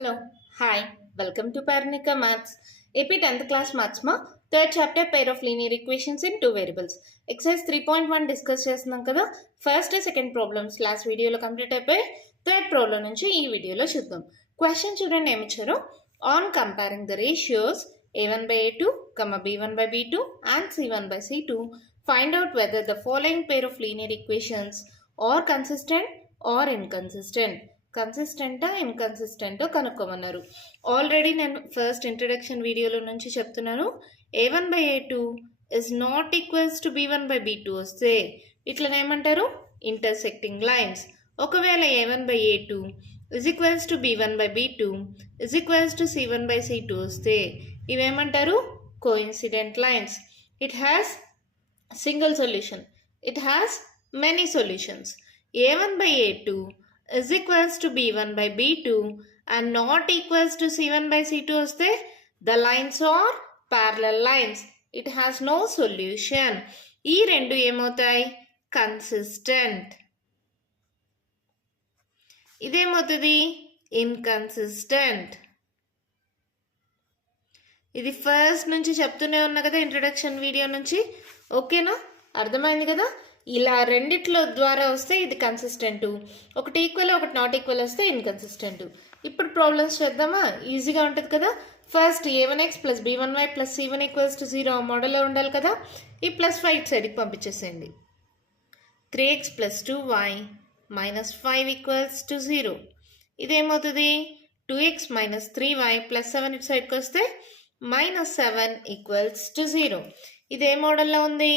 Hello, hi, welcome to Paranika Maths. AP 10th class Maths ma third chapter pair of linear equations in two variables. Exercise 3.1 discuss చేస్తున్నాం కదా. First second problems last వీడియోలో complete అయిపోయి third problem నుంచి ఈ వీడియోలో చూద్దాం. Question చూడండి ఏమి ఇచ్చారో. On comparing the ratios a1 by a2, b1 by b2 and c1 by c2, find out whether the following pair of linear equations are consistent or inconsistent. కన్సిస్టెంటా ఇన్కన్సిస్టెంటో కనుక్కోమన్నారు. ఆల్రెడీ నేను ఫస్ట్ ఇంట్రడక్షన్ వీడియోలో నుంచి చెప్తున్నాను. a1/a2 is not equals to b1/b2 వస్తే ఇట్లనేమంటారు, intersecting lines. ఒకవేళ a1/a2 is equals to b1/b2 is equals to c1/c2 వస్తే ఇవేమంటారు, coincident lines. It has single solution, it has many solutions. a1/a2 is equals to b1 by b2 and not equals to c1 by c2 వస్తే the lines are parallel lines. It has no solution. ఈ రెండు ఏమవుతాయి, consistent. ఇదేమవుతుంది, inconsistent. ఇది first నుంచి చెప్తూనే ఉన్నా కదా introduction video నుంచి. ఓకేనా, అర్థమైంది కదా. ఇలా రెండిట్లో ద్వారా వస్తే ఇది కన్సిస్టెంట్, ఒకటి ఈక్వల్ ఒకటి నాట్ ఈక్వల్ వస్తే ఇన్కన్సిస్టెంట్. ఇప్పుడు ప్రాబ్లమ్స్ చేద్దామా, ఈజీగా ఉంటుంది కదా. First a1x plus b1y plus c1 equals to 0 మోడల్లో ఉండాలి కదా. ఈ ప్లస్ 5 సైడ్కి పంపించేసేయండి. 3x plus 2y minus 5 equals to 0. ఇదేమవుతుంది, 2x minus 3y plus 7 ఇటు సైడ్కి వస్తే మైనస్ 7 ఈక్వల్స్ టు 0. ఇదే మోడల్లో ఉంది.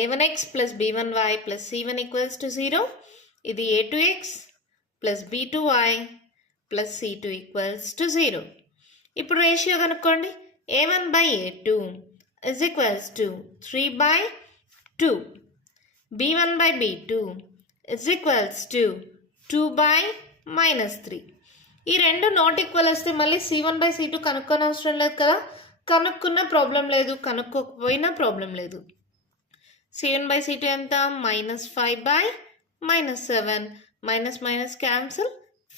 a1x plus b1y plus c1 equals to 0. ఇది a2x plus b2y plus c2 equals to 0. ఇప్పుడు రేషియో కనుక్కోండి. a1/a2 is equals to 3/2. b1/b2 is equals to 2/-3. ఈ రెండు నాట్ ఈక్వల్ వస్తే మళ్ళీ c1/c2 కనుక్కోని అవసరం లేదు కదా. కనుక్కున్న ప్రాబ్లం లేదు, కనుక్కోకపోయినా ప్రాబ్లం లేదు. c1/c2 ఎంత, -5/-7. Minus minus cancel,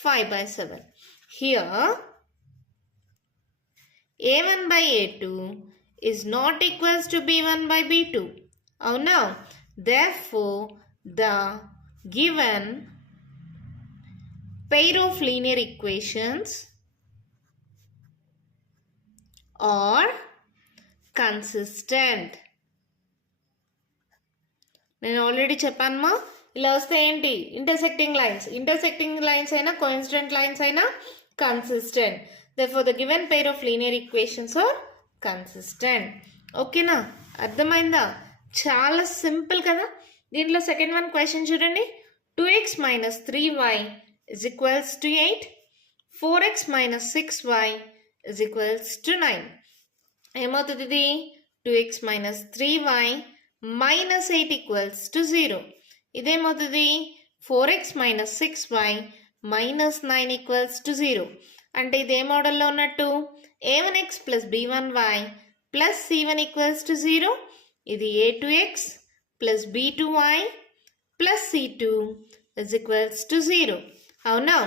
5/7. Here a1/a2 is not equals to b1/b2. అవునా, therefore the given pair of linear equations are consistent. నేను ఆల్రెడీ చెప్పానమ్మా, ఇలా వస్తే ఏంటి, ఇంటర్సెక్టింగ్ లైన్స్. ఇంటర్సెక్టింగ్ లైన్స్ అయినా కోఇన్సిడెంట్ లైన్స్ అయినా consistent. therefore the given pair of linear equations are consistent. ఓకేనా, అర్థమైందా, చాలా సింపుల్ కదా. దీంట్లో సెకండ్ వన్ క్వశ్చన్ చూడండి. 2x minus 3y is equals to 8. 4x minus 6y is equals to 9. ఏమవుతుంది ఇది, 2x minus 3y minus 8 equals to 0. ఇదేమవుతుంది, 4x minus 6y minus 9 equals to 0. అంటే ఇదే మోడల్లో ఉన్నట్టు a1x plus b1y plus c1 equals to 0. ఇది a2x plus b2y plus c2 is equals to 0. అవునా,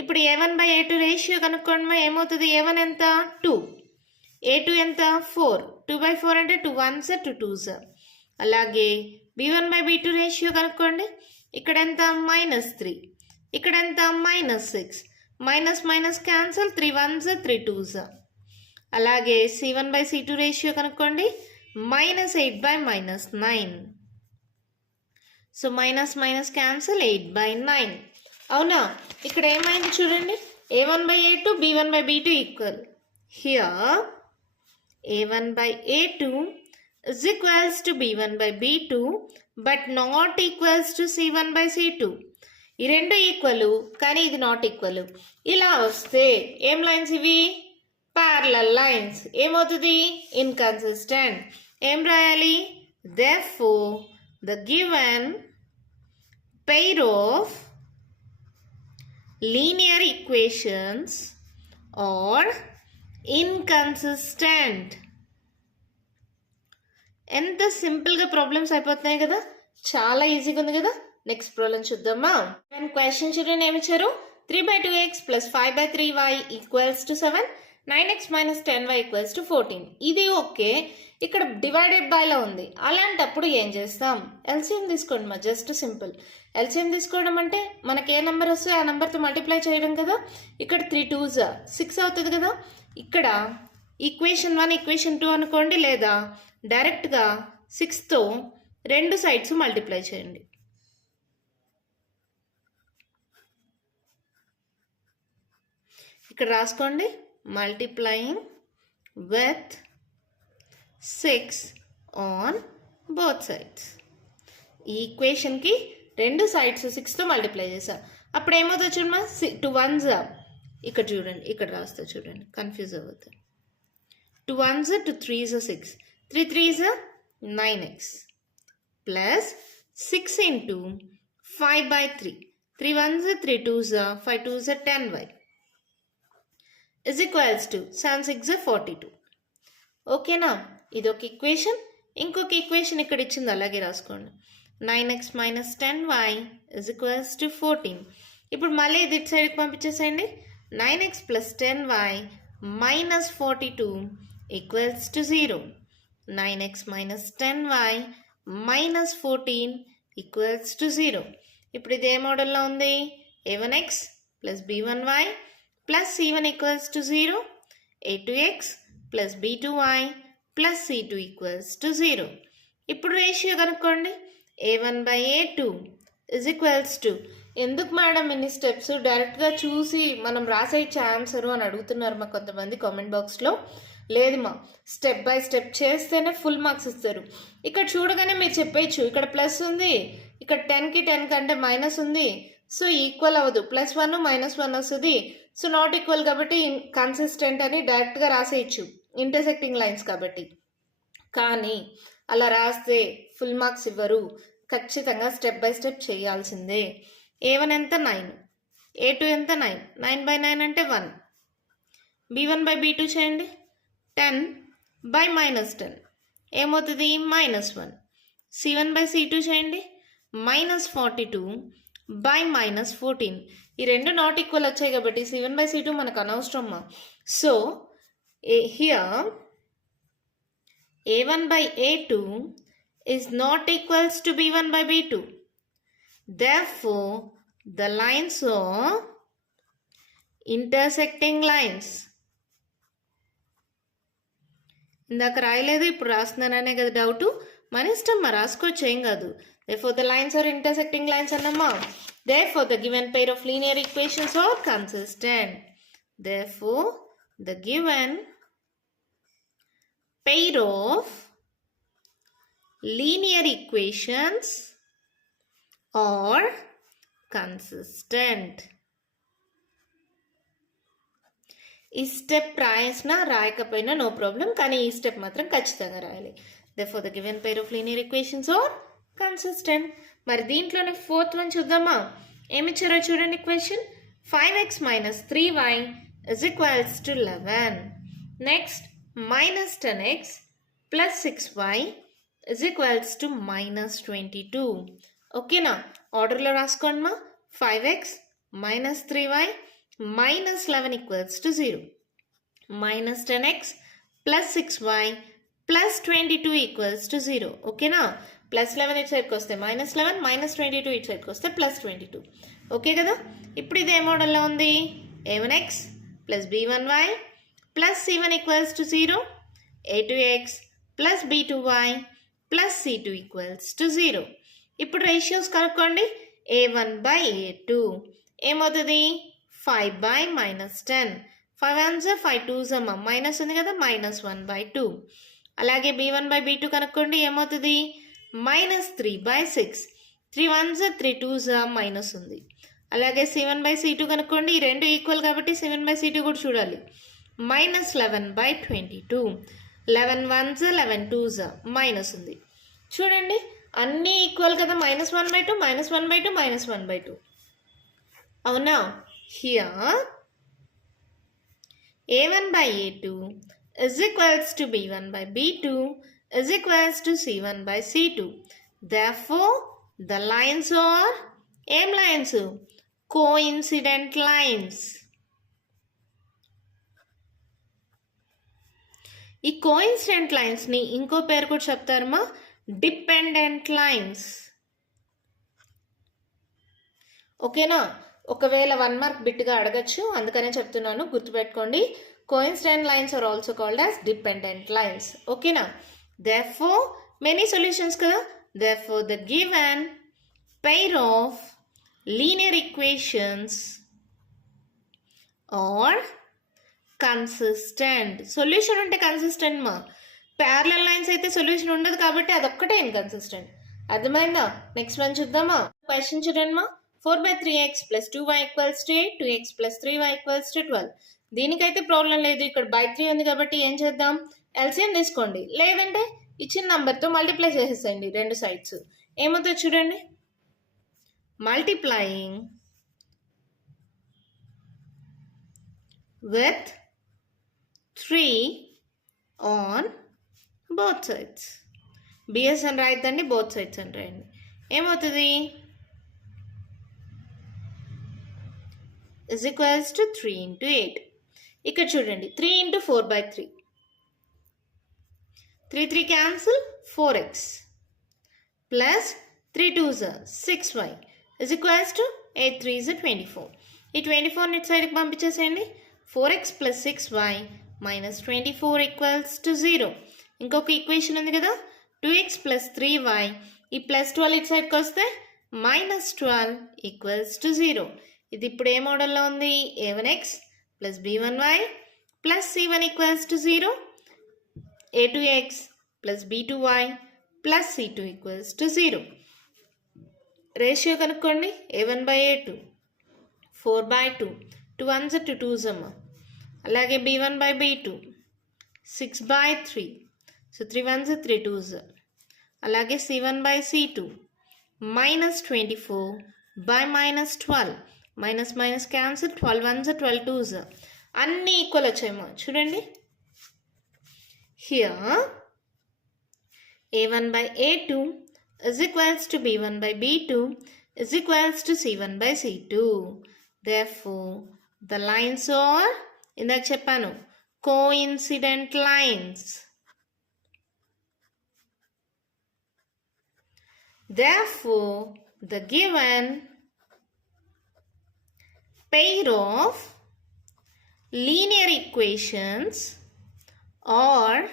ఇప్పుడు a1/a2 ratio కనుక్కోండి. ఏమవుతుంది, a1 ఎంత, 2, a2 ఎంత, 4. 2/4 అంటే 2 1s 2 2s. అలాగే b1/b2 రేషియో కనుక్కోండి. ఇక్కడ ఎంత, -3, ఇక్కడ ఎంత, -6. Minus minus cancel, 3 1s 3 2s. అలాగే c1/c2 రేషియో కనుక్కోండి. -8/-9. So minus minus cancel, 8/9. అవునా, ఇక్కడ ఏమైంది చూడండి, a1/a2 b1/b2 equal. Here a1/a2 is equals to b1/b2 but not equals to c1/c2. ఈ రెండు ఈక్వల్ కానీ ఇది నాట్ ఈక్వల్. ఇలా వస్తే ఏం లైన్స్ ఇవి, ప్యారలల్ లైన్స్. ఏమవుతుంది, ఇన్కన్సిస్టెంట్. ఏం రాయాలి, therefore the given pair of linear equations are inconsistent. ఎంత సింపుల్గా ప్రాబ్లమ్స్ అయిపోతున్నాయి కదా, చాలా ఈజీగా ఉంది కదా. నెక్స్ట్ ప్రాబ్లం చూద్దామా. క్వశ్చన్ చూడండి ఏమి ఇచ్చారు, 3/2x plus 5/3y equals to 7. 9x minus 10y equals to 14. ఇది ఓకే, ఇక్కడ డివైడెడ్ బైలో ఉంది. అలాంటప్పుడు ఏం చేస్తాం? ఎల్సిఎం తీసుకోండి మా, జస్ట్ సింపుల్. ఎల్సిఎం తీసుకోవడం అంటే మనకి ఏ నెంబర్ వస్తే ఆ నెంబర్తో మల్టిప్లై చేయడం కదా. ఇక్కడ 3 2s 6 అవుతుంది కదా. ఇక్కడ ఈక్వేషన్ 1 ఈక్వేషన్ 2 అనుకోండి, లేదా డైరెక్ట్గా 6తో రెండు సైడ్స్ మల్టిప్లై చేయండి. ఇక్కడ రాసుకోండి, multiplying with 6 on both sides. ఈ ఈక్వేషన్కి రెండు సైడ్స్ 6తో మల్టిప్లై చేసా. అప్పుడు ఏమవుతుంది చూడమ్మా, 2 1s ఇక్కడ చూడండి, ఇక్కడ రాస్తా చూడండి, కన్ఫ్యూజ్ అవ్వద్దు. 2 1s 2 3s 6, 3 3s 9x plus 6 into 5/3, 3 1s 3 2s 5 2s 10y is equals to 7 6 42. ఓకేనా, ఇది ఒక ఈక్వేషన్. ఇంకొక ఈక్వేషన్ ఇక్కడ ఇచ్చింది, అలాగే రాసుకోండి. 9x minus 10y is equals to 14. ఇప్పుడు మళ్ళీ ఇది ఇటు సైడ్కి పంపించేసేయండి. 9x plus 10y minus 42 equals to 0. 9x minus 10y minus 14 equals to 0. ఇప్పుడు ఇది ఏ మోడల్లో ఉంది? a1x plus b1y plus c1 equals to 0, a2x plus b2y plus c2 equals to 0. ఇప్పుడు రేషియో కనుక్కోండి, a1/a2 is equals to, ఎందుకు madam ఇన్ని steps, డైరెక్ట్గా చూసి మనం రాసేయచ్చే ఆన్సరు అని అడుగుతున్నారు మా కొంతమంది కామెంట్ బాక్స్లో. లేదు మా, స్టెప్ బై స్టెప్ చేస్తేనే ఫుల్ మార్క్స్ ఇస్తారు. ఇక్కడ చూడగానే మీరు చెప్పేయచ్చు, ఇక్కడ ప్లస్ ఉంది, ఇక్కడ 10కి 10 కంటే మైనస్ ఉంది, సో ఈక్వల్ అవ్వదు, +1 -1 వస్తుంది, సో నాట్ ఈక్వల్ కాబట్టి కన్సిస్టెంట్ అని డైరెక్ట్గా రాసేయచ్చు, ఇంటర్సెక్టింగ్ లైన్స్ కాబట్టి. కానీ అలా రాస్తే ఫుల్ మార్క్స్ ఇవ్వరు, ఖచ్చితంగా స్టెప్ బై స్టెప్ చేయాల్సిందే. a1 ఎంత 9, a2 ఎంత 9, 9/9 అంటే 1, b1/b2 చేయండి, 10/-10 ఏమవుతుంది? -1. c1/c2 చేయండి, -42/-14. ఈ రెండు నాట్ ఈక్వల్ వచ్చాయి కాబట్టి c1/c2 మనకు అనవసరమ్మా. So here a1/a2 is not equals to b1/b2. Therefore, the lines are intersecting lines. ఇందాక రాయలేదు, ఇప్పుడు రాస్తున్నాననే కదా డౌట్, మన ఇష్టం మా, రాసుకోవచ్చు, ఏం కాదు. Therefore, the lines are intersecting lines అన్నమ్మా. Therefore, the given pair of linear equations are consistent. Therefore, the given pair of linear equations are consistent. ఈ స్టెప్ రాయాల్సిన రాయకపోయినా నో ప్రాబ్లం, కానీ ఈ స్టెప్ మాత్రం ఖచ్చితంగా రాయాలి. Therefore, the given pair of linear equations are consistent. మరి దీంట్లోనే fourth one చూద్దామా? ఏమిచ్చారో చూడండి equation. 5x minus 3y is equals to 11. Next minus 10x plus 6y is equals to minus 22. ఓకేనా, ఆర్డర్లో రాసుకోండి మా. 5x minus 3y minus 11 equals to 0. minus 10x plus 6y plus 22 equals to 0. ఓకేనా, plus 11 ఇటు సైడ్కి వస్తే -11, -22 ఇటు సైడ్కి వస్తే +22. ఓకే కదా. ఇప్పుడు ఇది ఏ మోడల్లో ఉంది? a1x plus b1y plus c1 equals to 0, a2x plus b2y plus c2 equals to 0. ఇప్పుడు రేషియోస్ కనుక్కోండి. a1/a2 ఏమవుతుంది? 5/-10. 5 1s 5 2s మైనస్ ఉంది కదా, -1/2. అలాగే b1/b2 కనుక్కోండి, ఏమవుతుంది? -3/6. 3 1s 3 2s మైనస్ ఉంది. అలాగే c1/c2 కనుక్కోండి, ఈ రెండు ఈక్వల్ కాబట్టి c1/c2 కూడా చూడాలి. -11/22. 11 1s 11 2s మైనస్ ఉంది. చూడండి అన్నీ ఈక్వల్ కదా, -1/2 -1/2 -1/2. అవునా? Here a1/a2 is equals to b1/b2 is equals to c1/c2. Therefore, the lines are ఏం లైన్స్? Coincident lines. ఈ కోఇన్సిడెంట్ లైన్స్ని ఇంకో పేరు కూడా చెప్తారమ్మా, డిపెండెంట్ లైన్స్. ఓకేనా? ఒకవేళ 1 మార్క్ బిట్గా అడగచ్చు, అందుకనే చెప్తున్నాను, గుర్తుపెట్టుకోండి. Coincident lines are also called as dependent lines. ఓకేనా? therefore many solutions కదా. therefore the given pair of linear equations are consistent. Solution ఉంటే కన్సిస్టెంట్ మా. ప్యారలల్ లైన్స్ అయితే సొల్యూషన్ ఉండదు కాబట్టి అదొక్కటే ఇన్కన్సిస్టెంట్. అర్థమైందా? నెక్స్ట్ వన్ చూద్దామా? క్వశ్చన్ చూడండి మా. 4/3x + 2y = 8, 2x + 3y = 12. దీనికైతే ప్రాబ్లం లేదు, ఇక్కడ బై 3 ఉంది కాబట్టి ఏం చేద్దాం, ఎల్సిఎం తీసుకోండి, లేదంటే ఇచ్చిన నంబర్తో మల్టిప్లై చేసేసేయండి రెండు సైడ్స్. ఏమవుతుందో చూడండి. Multiplying with 3 on both sides. BS అని రాయద్దండి, బోత్ సైడ్స్ అని రాయండి. ఏమవుతుంది? is equals to 3 into 8. ఇక్కడ చూడండి, 3 into 4/3. 3 cancel, 4x plus 3 2s 6y is equals to 8 3s 24. ఈ 24 ఇటు సైడ్కి పంపించేసేయండి. 4x + 6y - 24 = 0. ఇంకొక ఈక్వేషన్ ఉంది కదా, 2x + 3y. ఈ +12 ఇటు సైడ్కి వస్తే -12 = 0. ఇది ఇప్పుడు ఏ మోడల్లో ఉంది? a1x + b1y + c1 = 0, a2x + b2y + c2 = 0. Ratio కనుక్కోండి. a1/a2 4/2, 2 1s 2 2s అమ్మా. అలాగే b1/b2 6/3, సో 3 1s 3 2s. అలాగే c1/c2 -24/-12, minus cancel, 12 1s 12 2s. అన్నీ ఈక్వల్ వచ్చాయమ్మా. చూడండి, here a1/a2 is equals to b1/b2 is equals to c1/c2. therefore the lines are, ఇందాక చెప్పాను, coincident lines. therefore the given pair of linear equations are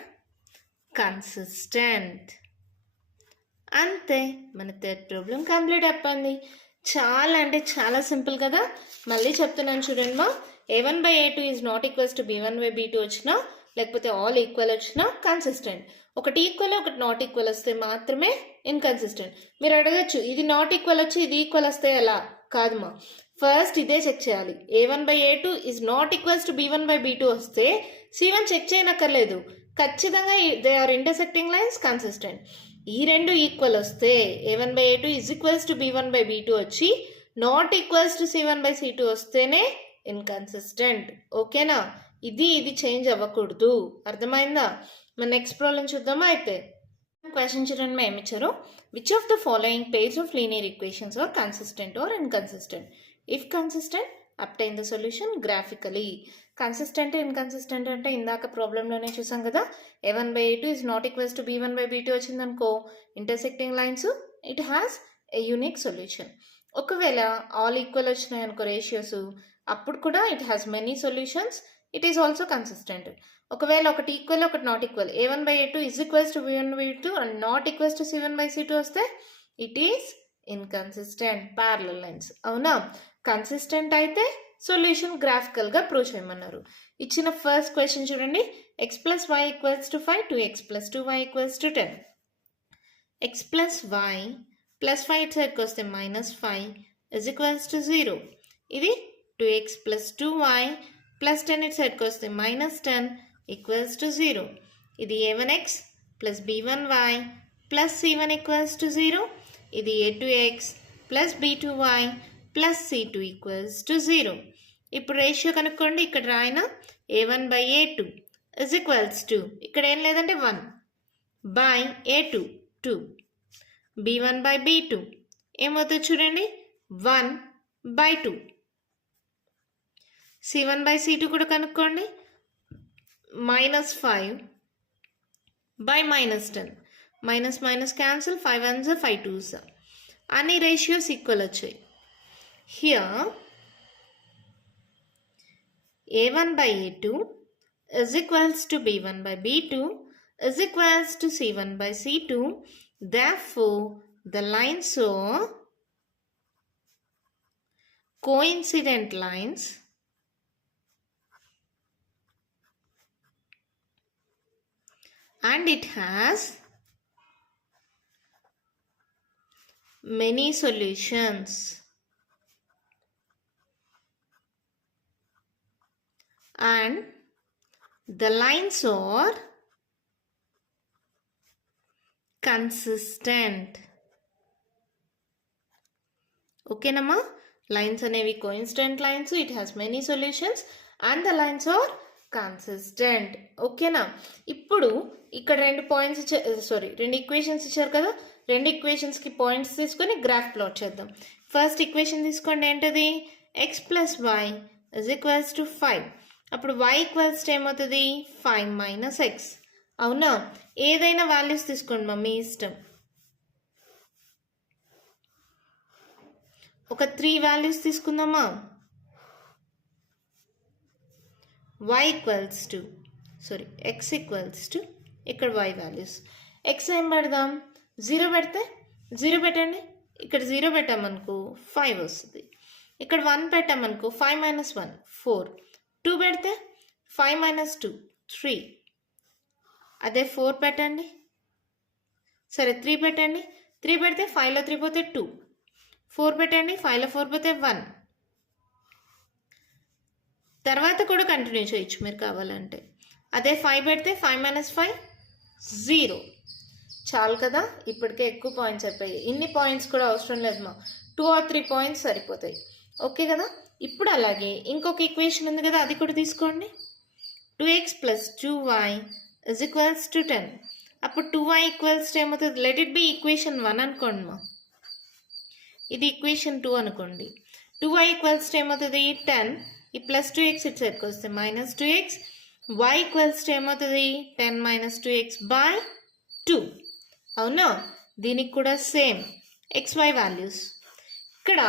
consistent. అంతే, మన third problem complete అయిపోయింది. చాలా అంటే చాలా సింపుల్ కదా. మళ్ళీ చెప్తున్నాను చూడండి మా. a1/a2 is not equals to b1/b2 వచ్చినా, లేకపోతే ఆల్ ఈక్వల్ వచ్చినా కన్సిస్టెంట్. ఒకటి ఈక్వల్ ఒకటి నాట్ ఈక్వల్ వస్తే మాత్రమే ఇన్కన్సిస్టెంట్. మీరు అడగచ్చు, ఇది నాట్ ఈక్వల్ వచ్చి ఇది ఈక్వల్ వస్తే ఎలా? కాదుమా, ఫస్ట్ ఇదే చెక్ చేయాలి. a1/a2 is not equals to b1/b2 వస్తే c1 చెక్ చేయనక్కర్లేదు, ఖచ్చితంగా they are intersecting lines, consistent. ఈ రెండు ఈక్వల్ వస్తే a1/a2 is equals to b1/b2 వచ్చి నాట్ ఈక్వల్స్ టు c1/c2 వస్తేనే ఇన్కన్సిస్టెంట్. ఓకేనా? ఇది చేంజ్ అవ్వకూడదు. అర్థమైందా? మన నెక్స్ట్ ప్రాబ్లం చూద్దామా? అయితే క్వశ్చన్ చూడండి, మేము ఇచ్చారు. Which of the following pairs of linear equations are consistent or inconsistent? If consistent, obtain the solution graphically. Consistent inconsistent అంటే ఇందాక ప్రాబ్లంలోనే చూసాం కదా. a1/a2 is not equals to b1/b2 వచ్చిందనుకో, intersecting lines, it has a unique solution. ఒకవేళ all equal వచ్చినాయి అనుకో ratios, అప్పుడు కూడా it has many solutions, it is also consistent. ఒకవేళ ఒకటి ఈక్వల్ ఒకటి not equal, a1/a2 is equals to b1/b2 and not equals to c1/c2 వస్తే it is inconsistent. Parallel lines. అవునా? కన్సిస్టెంట్ అయితే సొల్యూషన్ గ్రాఫికల్గా ప్రూవ్ చేయమన్నారు. ఇచ్చిన ఫస్ట్ క్వశ్చన్ చూడండి. x + y = 5, 2x + 2y = 10. x + y + 5 ఇటు సైడ్కి వస్తే -5 is equals to 0. ఇది 2x + 2y + 10 ఇటు సైడ్కి వస్తే -10 equals to 0. ఇది a1x + b1y + c1 equals to 0. ఇది a2x + b2y + c2 equals to 0. ఇప్పుడు రేషియో కనుక్కోండి. ఇక్కడ రాయన a1/a2 is equals to, ఇక్కడ ఏం లేదంటే 1/a2 2, b1/b2 ఏమవుతుంది చూడండి, 1 బై 2. C1 బై C2 కూడా కనుక్కోండి. -5 by -10. Minus minus cancel, 5 1s 5 2s. అన్ని రేషియోస్ ఈక్వల్ వచ్చాయి. Here A1 by A2 is equals to B1 by B2 is equals to C1 by C2. Therefore, the lines are coincident lines and it has many solutions. And the lines are consistent. Okay nama, lines అనేవి coincident lines, it has many solutions and the lines are consistent. ఓకేనా? ఇప్పుడు ఇక్కడ రెండు equations ఇచ్చారు కదా, రెండు ఈక్వేషన్స్కి points తీసుకొని graph plot చేద్దాం. ఫస్ట్ ఈక్వేషన్ తీసుకోండి, ఏంటది? x + y = 5. అప్పుడు y = ఏమవుతుంది? 5 - x. అవునా? ఏదైనా వాల్యూస్ తీసుకోండి మమ్మీ, ఇష్టం. ఒక 3 వాల్యూస్ తీసుకుందామా? x = ఇక్కడ y వాల్యూస్. x ఏం పెడదాం? 0 పెడితే 0 పెట్టండి. ఇక్కడ 0 పెట్టామనుకో 5 వస్తుంది. ఇక్కడ 1 పెట్టామనుకో 5 - 1 4. 2 పెడితే 5 - 2 3. అదే 4 పెట్టండి. సరే 3 పెట్టండి. 3 పెడితే 5లో 3 పోతే 2. 4 పెట్టండి. 5లో 4 పోతే 1. తర్వాత కూడా కంటిన్యూ చేయొచ్చు మీరు కావాలంటే. అదే 5 పెడితే 5 - 5 0. చాలు కదా, ఇప్పటికే ఎక్కువ పాయింట్స్ అయిపోయాయి. ఇన్ని పాయింట్స్ కూడా అవసరం లేదు మా, 2 or 3 పాయింట్స్ సరిపోతాయి. ఓకే కదా? ఇప్పుడు అలాగే ఇంకొక ఈక్వేషన్ ఉంది కదా, అది కూడా తీసుకోండి. 2x + 2y = 10. అప్పుడు 2y = ఏమవుతుంది? లెట్ ఇట్ బి ఈక్వేషన్ 1 అనుకోండి మా, ఇది ఈక్వేషన్ 2 అనుకోండి. 2y = ఏమవుతుంది? 10. ఈ +2x ఇటు సైడ్కి వస్తే -2x. y = ఏమవుతుంది? 10 - 2x / 2. అవునా? దీనికి కూడా సేమ్ xy వాల్యూస్. ఇక్కడ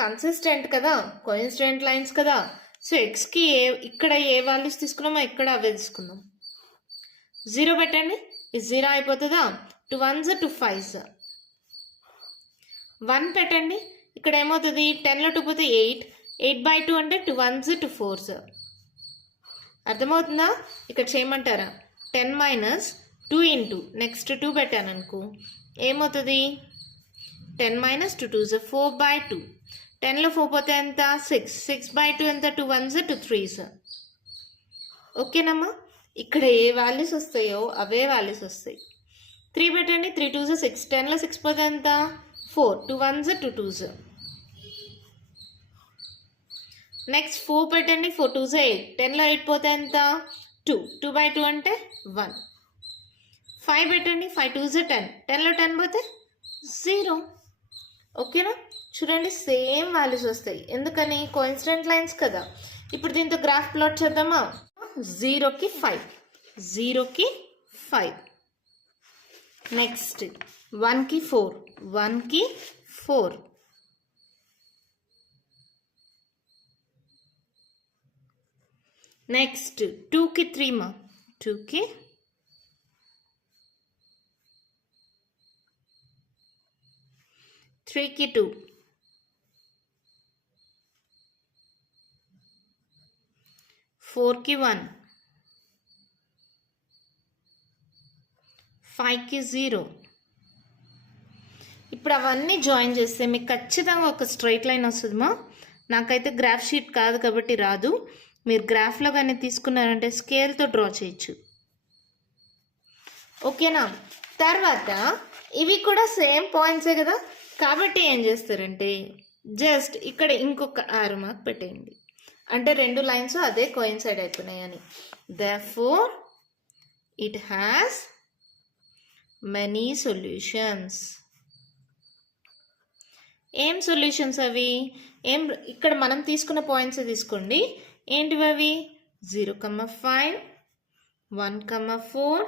కన్సిస్టెంట్ కదా, కోఇన్సిడెంట్ లైన్స్ కదా. సో ఎక్స్కి ఇక్కడ ఏ వాల్యూస్ తీసుకున్నామో ఇక్కడ అవే తీసుకుందాం. 0 పెట్టండి. ఇది 0 అయిపోతుందా? 2 1s 2 5s. 1 పెట్టండి. ఇక్కడ ఏమవుతుంది? 10లో 2 పోతే 8. 8/2 అంటే 2 1s 2 4s. అర్థమవుతుందా? ఇక్కడ చేయమంటారా? 10 - 2 × నెక్స్ట్ 2 పెట్టాను అనుకో ఏమవుతుంది? 10 - 2 2s 4/2. 10లో 4 పోతే ఎంత? 6. 6/2 ఎంత? 2 1s 2 3s. ఓకేనమ్మా? ఇక్కడ ఏ వాల్యూస్ వస్తాయో అవే వాల్యూస్ వస్తాయి. 3 పెట్టండి. 3 2s 6. 10లో 6 పోతే ఎంత? 4. 2 1s 2 2s. నెక్స్ట్ 4 పెట్టండి. 4 2s 8. 10లో 8 పోతే ఎంత? 2. 2/2 అంటే 1. 5 పెట్టండి. 5 2s 10. 10లో 10 పోతే 0. ఓకేనా? చూడండి, సేమ్ వాల్యూస్ వస్తాయి. ఎందుకని? కోఇన్సిడెంట్ లైన్స్ కదా. ఇప్పుడు దీంతో గ్రాఫ్ ప్లాట్ చేద్దామా? 0కి 5. 0కి 5. నెక్స్ట్ 1కి 4. 1కి 4. నెక్స్ట్ 2కి 3 మా. 2కి 3కి 2. 4కి 1. 5కి 0. ఇప్పుడు అవన్నీ జాయిన్ చేస్తే మీకు ఖచ్చితంగా ఒక స్ట్రైట్ లైన్ వస్తుందిమా. నాకైతే గ్రాఫ్ షీట్ కాదు కాబట్టి రాదు. మీరు గ్రాఫ్లో కానీ తీసుకున్నారంటే స్కేల్తో డ్రా చేయొచ్చు. ఓకేనా? తర్వాత ఇవి కూడా సేమ్ పాయింట్సే కదా, కాబట్టి ఏం చేస్తారంటే జస్ట్ ఇక్కడ ఇంకొక ఆరో మార్క్ పెట్టేయండి. అంటే రెండు లైన్స్ అదే కోయిన్సైడ్ అయిపోయినాయని. Therefore, it has many solutions. ఏం సొల్యూషన్స్ అవి? ఇక్కడ మనం తీసుకున్న పాయింట్స్ తీసుకోండి. ఏంటివి అవి? 0,5, 1,4,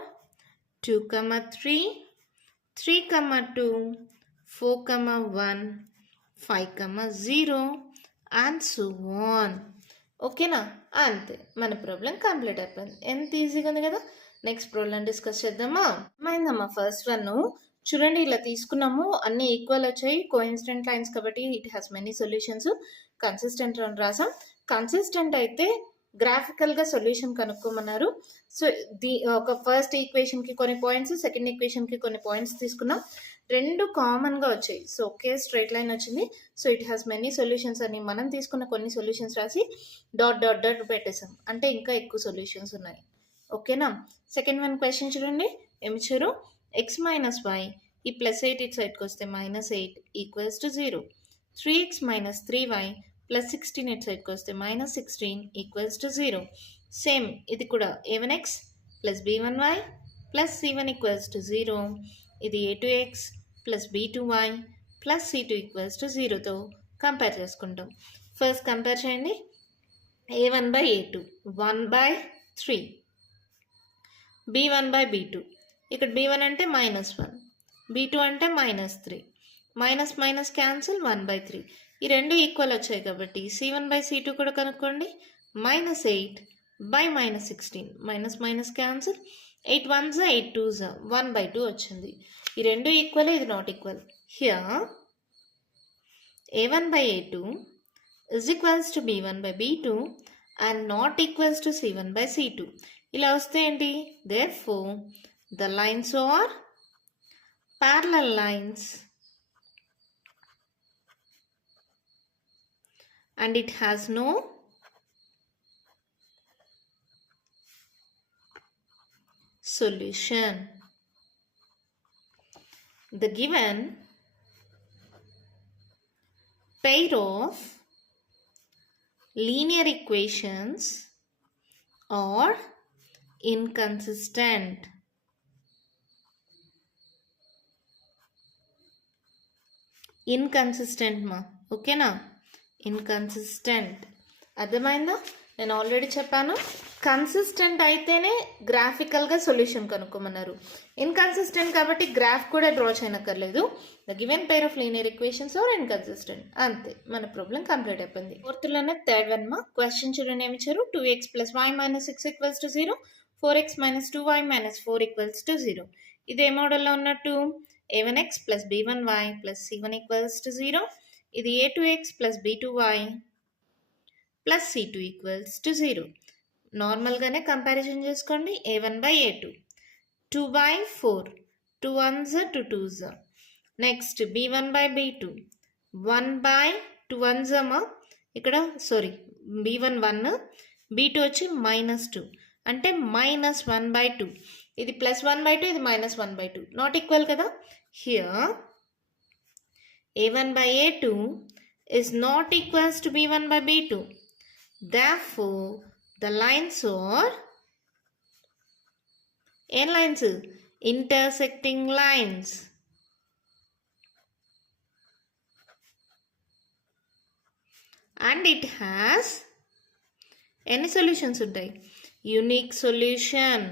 2,3, 3,2, 4,1, 5,0 అండ్ సో ఆన్. ఓకేనా? అంతే, మన ప్రాబ్లం కంప్లీట్ అయిపోయింది. ఎంత ఈజీగా ఉంది కదా. నెక్స్ట్ ప్రాబ్లం డిస్కస్ చేద్దామా? అయిందమ్మా ఫస్ట్ వన్. చూడండి, ఇలా తీసుకున్నాము, అన్ని ఈక్వల్ వచ్చాయి, కోఇన్సిడెంట్ లైన్స్ కాబట్టి it has many solutions. Consistent అని రాసాం. కన్సిస్టెంట్ అయితే గ్రాఫికల్గా సొల్యూషన్ కనుక్కోమన్నారు. సో ఒక ఫస్ట్ ఈక్వేషన్కి కొన్ని పాయింట్స్, సెకండ్ ఈక్వేషన్కి కొన్ని పాయింట్స్ తీసుకున్నాం. రెండు కామన్గా వచ్చాయి. సో ఒకే స్ట్రైట్ లైన్ వచ్చింది. So it has many solutions అని మనం తీసుకున్న కొన్ని సొల్యూషన్స్ రాసి డాట్ డాట్ డాట్ పెట్టేసాం. అంటే ఇంకా ఎక్కువ సొల్యూషన్స్ ఉన్నాయి. ఓకేనా? సెకండ్ వన్ క్వశ్చన్ చూడండి, ఏమిచ్చారు? ఎక్స్ మైనస్ వై, ఈ +8 ఇటు సైడ్కి వస్తే -8 equals to 0. 3x minus 3y plus 16 ఇటు సైడ్కి వస్తే -16 ఈక్వల్స్ టు 0. సేమ్ ఇది కూడా a1x plus b1y plus c1 equals to 0. ఇది a2x plus b2y plus c2 equals to 0తో కంపేర్ చేసుకుంటాం. ఫస్ట్ కంపేర్ చేయండి. a1/a2 1/3, b1/b2. ఇక్కడ b1 అంటే -1, b2 అంటే -3, మైనస్ మైనస్ క్యాన్సిల్ 1/3. ఈ రెండు ఈక్వల్ వచ్చాయి కాబట్టి c1/c2 కూడా కనుక్కోండి. -8 by -16, minus minus cancel, 8 1s 8 2s 1/2 వచ్చింది. ఈ రెండు ఈక్వల్, ఇది not equal. Here a1/a2 is equals to b1/b2 and not equals to c1/c2. ఇలా వస్తే ఏంటి? therefore the lines are parallel lines and it has no solution. The given pair of linear equations are inconsistent. Inconsistent మా, ఓకేనా? Inconsistent అర్థమైందా? నేను already చెప్పాను, consistent అయితేనే గ్రాఫికల్గా సొల్యూషన్ కనుక్కోమన్నారు. ఇన్కన్సిస్టెంట్ కాబట్టి గ్రాఫ్ కూడా డ్రా చేయనక్కర్లేదు. The given pair of linear equations are inconsistent. అంతే, మన ప్రాబ్లం కంప్లీట్ అయిపోయింది. ఫోర్త్లోనే థర్డ్ వన్ మా. క్వశ్చన్ చూడండి, ఏమి ఇచ్చారు? 2x + y - 6 = 0, 4x - 2y - 4 = 0. ఇది ఏ మోడల్లో ఉన్నట్టు? a1x + b1y + c1 = 0. ఇది a2x + b2y + c2 = 0. నార్మల్గానే కంపారిజన్ చేసుకోండి. a1/a2 2/4, 2 1s 2 2s. Next b1/b2 1/2 1s అమ్మా. ఇక్కడ సారీ, b1 1, b2 వచ్చి -2 అంటే -1/2. ఇది +1/2, ఇది -1/2, నాట్ ఈక్వల్ కదా. Here a1/a2 is not equals to b1/b2. Therefore the lines are ఏం lines? Intersecting lines. And it has ఎన్ని సొల్యూషన్స్ ఉంటాయి? Unique solution.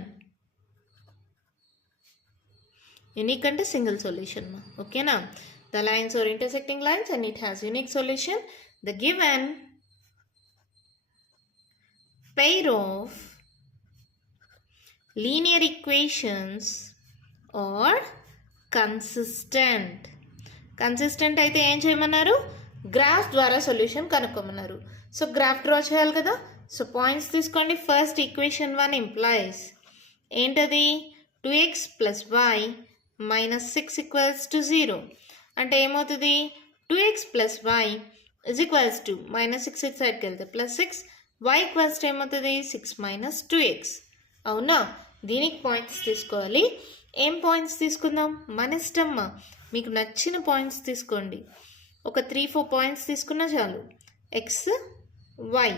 యూనిక్ అంటే సింగిల్ సొల్యూషన్ మా, ఓకేనా? The lines are intersecting lines and it has unique solution. The given pair of linear equations are consistent. Consistent అయితే ఏం చేయమన్నారు? Graph ద్వారా solution కనుక్కోమన్నారు. So graph draw చేయాలి కదా. సో పాయింట్స్ తీసుకోండి. ఫస్ట్ ఈక్వేషన్ 1 ఇంప్లైస్ ఏంటది? 2x + y - 6 = 0. అంటే ఏమవుతుంది? 2x + y = -6 ఇటు సైడ్కి వెళ్తే +6, y = ఏమవుతుంది? 6 - 2x. అవునా? దీనికి పాయింట్స్ తీసుకోవాలి. ఏం పాయింట్స్ తీసుకుందాం? మన ఇష్టమ్మా, మీకు నచ్చిన పాయింట్స్ తీసుకోండి. ఒక 3-4 పాయింట్స్ తీసుకున్నా చాలు. x y.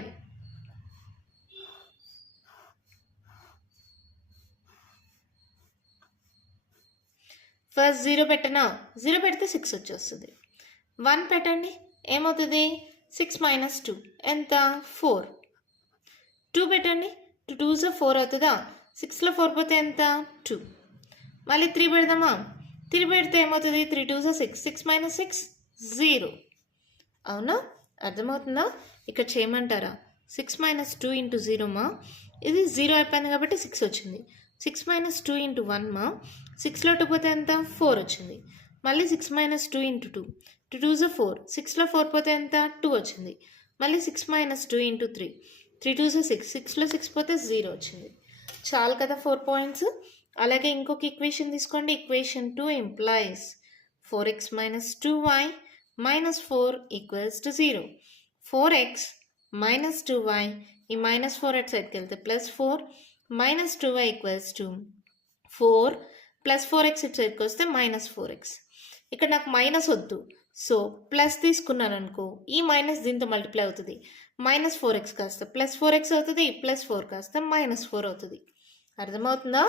ఫస్ట్ 0 పెట్టనా? 0 పెడితే 6 వచ్చేస్తుంది. 1 పెట్టండి, ఏమవుతుంది 6 మైనస్ 2 ఎంత 4. 2 పెట్టండి, 2 2s 4 అవుతుందా, 6లో 4 పోతే ఎంత 2. మళ్ళీ 3 పెడదామా, 3 పెడితే ఏమవుతుంది 3 2s 6, 6 మైనస్ 6 0. అవునా, అర్థమవుతుందా? ఇక్కడ చేయమంటారా, 6 మైనస్ 2 ఇంటూ 0 మా, ఇది 0 అయిపోయింది కాబట్టి 6 వచ్చింది. 6 మైనస్ 2 ఇంటూ 1 మా, 6లో 2 పోతే ఎంత 4 వచ్చింది. మళ్ళీ 6 మైనస్ 2 ఇంటూ 2, 2 2s 4, 6లో 4 పోతే ఎంత 2 వచ్చింది. మళ్ళీ 6 మైనస్ 2 ఇంటూ 3, 3 2s 6, 6లో 6 పోతే 0 వచ్చింది. చాలు కదా 4 పాయింట్స్. అలాగే ఇంకొక ఈక్వేషన్ తీసుకోండి. Equation 2 implies 4x minus 2y minus 4 equals to 0. 4x minus 2y, ఈ మైనస్ 4 అటు సైడ్కి వెళ్తే plus 4 minus 2y equals to 4 plus 4x ఇటు సైడ్కి వస్తే మైనస్ 4x. ఇక్కడ నాకు మైనస్ వద్దు, సో ప్లస్ తీసుకున్నాను అనుకో, ఈ మైనస్ దీంతో మల్టిప్లై అవుతుంది. మైనస్ 4x కాస్త ప్లస్ 4x అవుతుంది, ప్లస్ 4 కాస్త మైనస్ 4 అవుతుంది. అర్థమవుతుందా?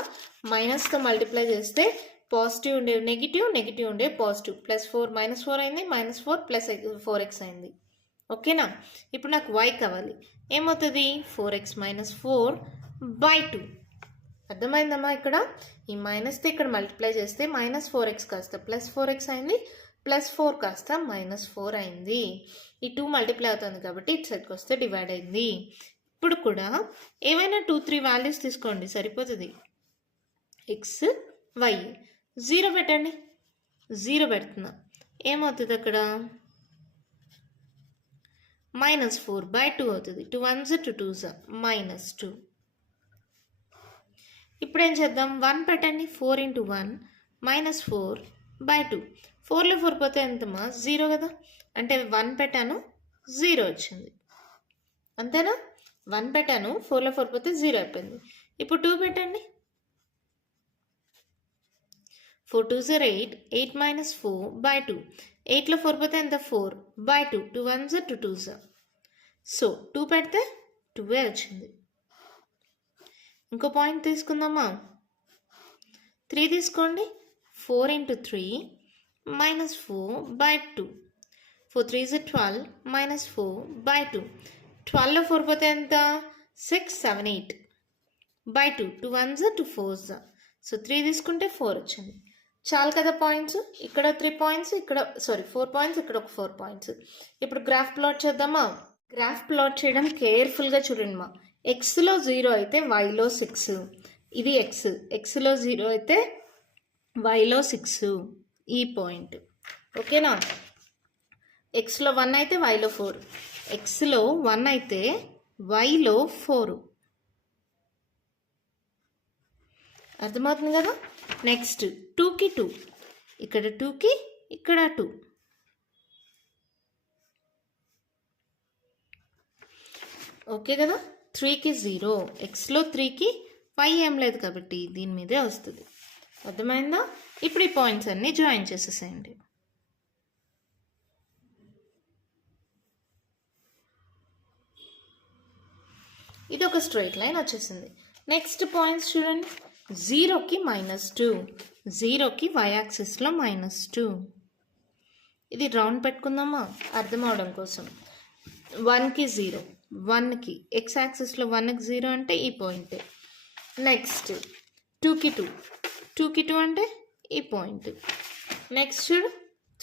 మైనస్తో మల్టిప్లై చేస్తే పాజిటివ్ ఉండే నెగిటివ్, నెగిటివ్ ఉండే పాజిటివ్, ప్లస్ 4 మైనస్ 4 అయింది, మైనస్ 4 ప్లస్ 4x అయింది. ఓకేనా? ఇప్పుడు నాకు y కావాలి, ఏమవుతుంది 4x మైనస్ 4/2. అర్థమైందమ్మా? ఇక్కడ ఈ మైనస్తో ఇక్కడ మల్టిప్లై చేస్తే మైనస్ 4x కాస్త ప్లస్ 4x అయింది, ప్లస్ 4 కాస్త మైనస్ 4 అయింది. ఈ 2 మల్టిప్లై అవుతుంది కాబట్టి ఇటు సైడ్కి వస్తే డివైడ్ అయింది. ఇప్పుడు కూడా ఏవైనా 2 3 వాల్యూస్ తీసుకోండి, సరిపోతుంది. ఎక్స్ వై 0 పెట్టండి, 0 పెడుతున్నా, ఏమవుతుంది అక్కడ మైనస్ 4/2 అవుతుంది. 2 1s 2 2s మైనస్ 2. ఇప్పుడు ఏం చేద్దాం, 1 పెట్టండి, 4 ఇంటూ 1 మైనస్ 4/2. 4లో 4 పోతే ఎంతమ్మా 0 కదా, అంటే 1 పెట్టాను 0 వచ్చింది. అంతేనా? 1 పెట్టాను, 4లో 4 పోతే 0 అయిపోయింది. ఇప్పుడు 2 పెట్టండి, 4 2s 8, 8 మైనస్ 4/2. 8లో 4 పోతే ఎంత 4/2, 2 1s 2 2s. సో 2 పెడితే 2 వచ్చింది. ఇంకో పాయింట్ తీసుకుందామా, 3 తీసుకోండి, 4 ఇంటూ 3 మైనస్ 4/2. 4 3s 12 minus 4/2. 12లో 4 పోతే ఎంత 6 7 8/2, 2 1s 2 4s. సో 3 తీసుకుంటే 4 వచ్చింది. చాలు కదా పాయింట్స్. ఇక్కడ 3 పాయింట్స్, ఇక్కడ 4 పాయింట్స్, ఇక్కడ ఒక 4 పాయింట్స్. ఇప్పుడు గ్రాఫ్ ప్లాట్ చేద్దామా? గ్రాఫ్ ప్లాట్ చేయడం కేర్ఫుల్గా చూడండి మా. ఎక్స్లో 0 అయితే వైలో 6, ఇది ఎక్స్, ఎక్స్లో 0 అయితే వైలో 6, ఈ పాయింట్. ఓకేనా? ఎక్స్లో 1 అయితే వైలో 4, ఎక్స్లో 1 అయితే వైలో 4. అర్థమవుతుంది కదా? నెక్స్ట్ 2కి 2, ఇక్కడ 2కి ఇక్కడ 2. ఓకే కదా? 3కి 0, ఎక్స్లో 3కి y ఏం లేదు కాబట్టి దీని మీదే వస్తుంది. అర్థమైందా? ఇప్పుడు ఈ పాయింట్స్ అన్నీ జాయిన్ చేసేసేయండి. ఇది ఒక స్ట్రైట్ లైన్ వచ్చేసింది. నెక్స్ట్ పాయింట్స్ చూడండి, 0కి -2, 0కి y యాక్సిస్లో -2. ఇది రౌండ్ పెట్టుకుందామా అర్థం అవడం కోసం. 1కి 0, 1కి x యాక్సిస్లో 1కి 0 అంటే ఈ పాయింట్. నెక్స్ట్ 2కి 2, 2కి 2 అంటే ఈ పాయింట్. నెక్స్ట్ చూడు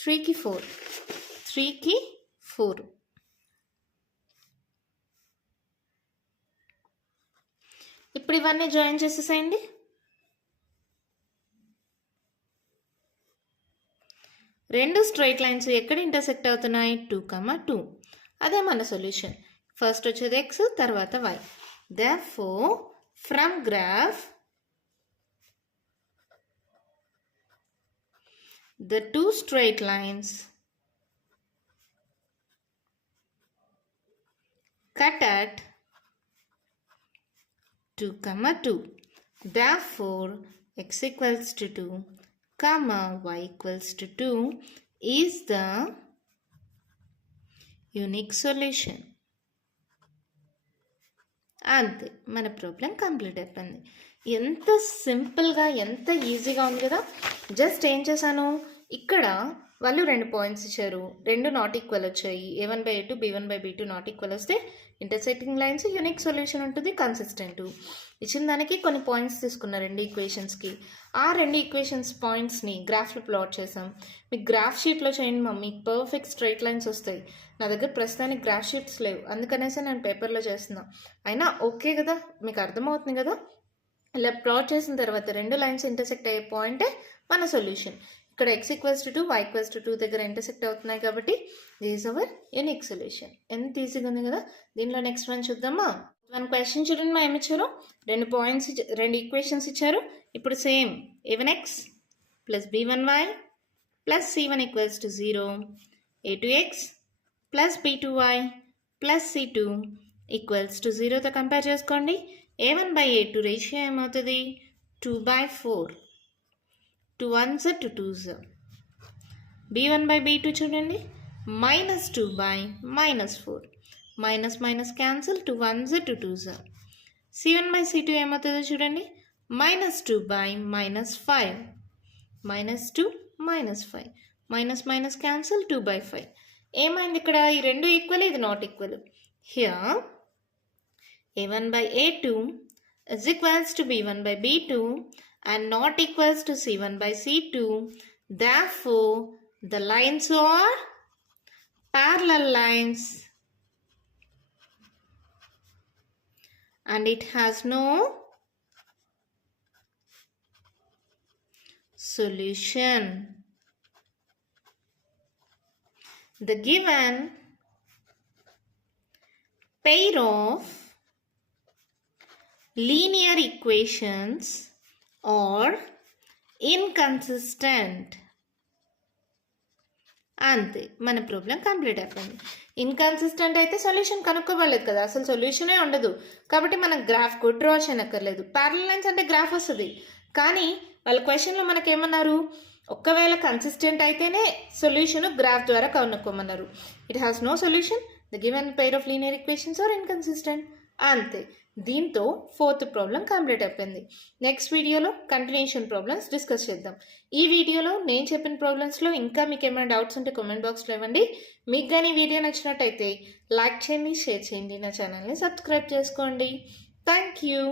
3కి 4, 3కి 4. ఇప్పుడు ఇవన్నీ జాయిన్ చేసేసేయండి. రెండు స్ట్రైట్ లైన్స్ ఎక్కడ ఇంటర్సెక్ట్ అవుతున్నాయి 2, 2. అదే మన సొల్యూషన్. ఫస్ట్ వచ్చేది x, తర్వాత y. Therefore, from graph, the two straight lines cut at 2, 2. Therefore, x equals to 2, y equals to 2 is the unique solution. అంతే, మన ప్రాబ్లం కంప్లీట్ అయిపోయింది. ఎంత సింపుల్గా, ఎంత ఈజీగా ఉంది కదా. జస్ట్ ఏం చేశాను, ఇక్కడ వాళ్ళు 2 పాయింట్స్ ఇచ్చారు, 2 నాట్ ఈక్వల్ వచ్చాయి. a1/a2 b1/b2 నాట్ ఈక్వల్ వస్తే ఇంటర్సెక్టింగ్ లైన్స్ యూనిక్ సొల్యూషన్ ఉంటుంది, కన్సిస్టెంట్. ఇచ్చిన దానికి కొన్ని పాయింట్స్ తీసుకున్నారు 2 ఈక్వేషన్స్కి. ఆ 2 ఈక్వేషన్స్ పాయింట్స్ని గ్రాఫ్లో ప్లాట్ చేసాం. మీకు గ్రాఫ్ షీట్లో చేయండి మమ్మీ, పర్ఫెక్ట్ స్ట్రైట్ లైన్స్ వస్తాయి. నా దగ్గర ప్రస్తుతానికి గ్రాఫ్ షీట్స్ లేవు, అందుకనేసి నేను పేపర్లో చేస్తున్నా. అయినా ఓకే కదా, మీకు అర్థమవుతుంది కదా. ఇలా ప్లాట్ చేసిన తర్వాత 2 లైన్స్ ఇంటర్సెక్ట్ అయ్యే పాయింటే మన సొల్యూషన్. ఇక్కడ x=2 y=2 దగ్గర ఇంటర్సెక్ట్ అవుతున్నాయి కాబట్టి this is our unique solution. ఎంత ఈజీగా ఉంది కదా. దీనిలో నెక్స్ట్ వన్ చూద్దామా. 1 క్వశ్చన్ చూడండి, మా ఏమి ఇచ్చారు, 2 పాయింట్స్ 2 ఈక్వేషన్స్ ఇచ్చారు. ఇప్పుడు same a1x + b1y + c1 = 0, a2x + b2y + c2 = 0తో compare చేసుకోండి. a1/a2 రేషియో ఏమవుతుంది, 2/4, 2 1s 2 2s. b1/b2 చూడండి, -2/-4, minus minus cancel, 2 1s 2 2s. c1/c2 ఏమవుతుందో చూడండి, -2/-5, -2 -5, మైనస్ మైనస్ క్యాన్సిల్, 2/5. ఏమైంది ఇక్కడ, ఈ 2 ఈక్వల్, ఇది not equal. Here a1/a2 = b1/b2 and not equals to c1/c2. Therefore, the lines are parallel lines and it has no solution. The given pair of linear equations are inconsistent. అంతే, మన problem complete అయిపోయింది. Inconsistent అయితే solution కనుక్కోవలేదు కదా, అసలు సొల్యూషనే ఉండదు. కాబట్టి మనం graph కూడా డ్రా చేయనక్కర్లేదు. ప్యారలల్ లైన్స్ అంటే గ్రాఫ్ వస్తుంది. కానీ వాళ్ళ క్వశ్చన్లో మనకేమన్నారు, ఒకవేళ కన్సిస్టెంట్ అయితేనే సొల్యూషన్ గ్రాఫ్ ద్వారా కనుక్కోమన్నారు. It has no solution. The given pair of linear equations are inconsistent. అంతే, దీంతో 4th ప్రాబ్లం కంప్లీట్ అయిపోయింది. నెక్స్ట్ వీడియోలో కంటిన్యూషన్ ప్రాబ్లమ్స్ డిస్కస్ చేద్దాం. ఈ వీడియోలో నేను చెప్పిన ప్రాబ్లమ్స్లో ఇంకా మీకు ఏమైనా డౌట్స్ ఉంటే కామెంట్ బాక్స్లో ఇవ్వండి. మీకు కానీ వీడియో నచ్చినట్టయితే లైక్ చేయండి, షేర్ చేయండి, నా ఛానల్ని సబ్స్క్రైబ్ చేసుకోండి. Thank you.